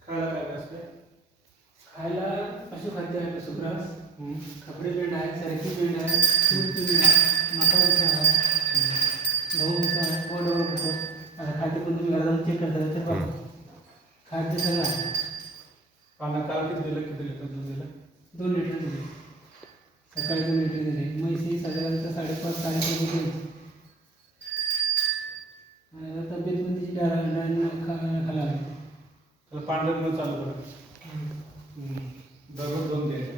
खायला काय असते खायला पशुखाद्य आहे सुग्रास? खपडे पेंड आहे सरकी पेंड आहे पेंड आहे मका होतो आता खाद्य पण तुम्ही घरात जाऊन चेक करता ते बघा खाद्य सगळं आहे. पाना काल किती दिलं? किती लिटर दूध दिलं? दोन लिटर दिले. सकाळी दोन लिटर दिले. म्हैसी साडेपाच साडेपाच दिली. आणि तब्येत पण तिची खाला तर पांढरं चालू करत दररोज दोन द्यायचे.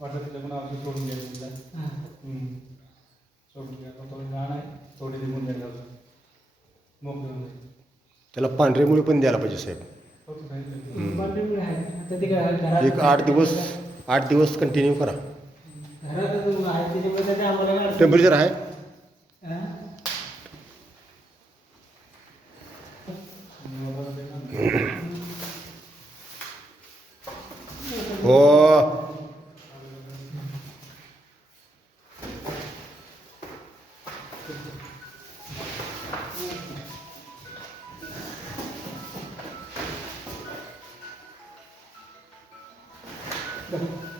वाटलं तिला पण औषध सोडून द्यायचं तिला हां सोडून द्या थोडी लहान आहे थोडी निघून द्यायला त्याला पांढरे मुळे पण द्यायला पाहिजे साहेब एक आठ दिवस आठ दिवस कंटिन्यू करा टेम्परेचर आहे हां? हो किंवा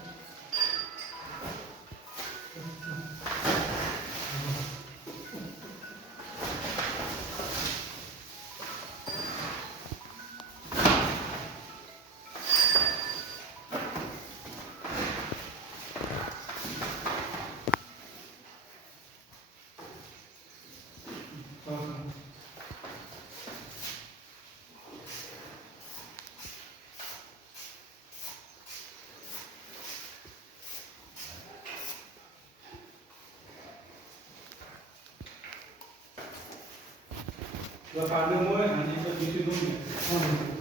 कांद्यामुळे आणि इतर दिवशी दोन द्या हां.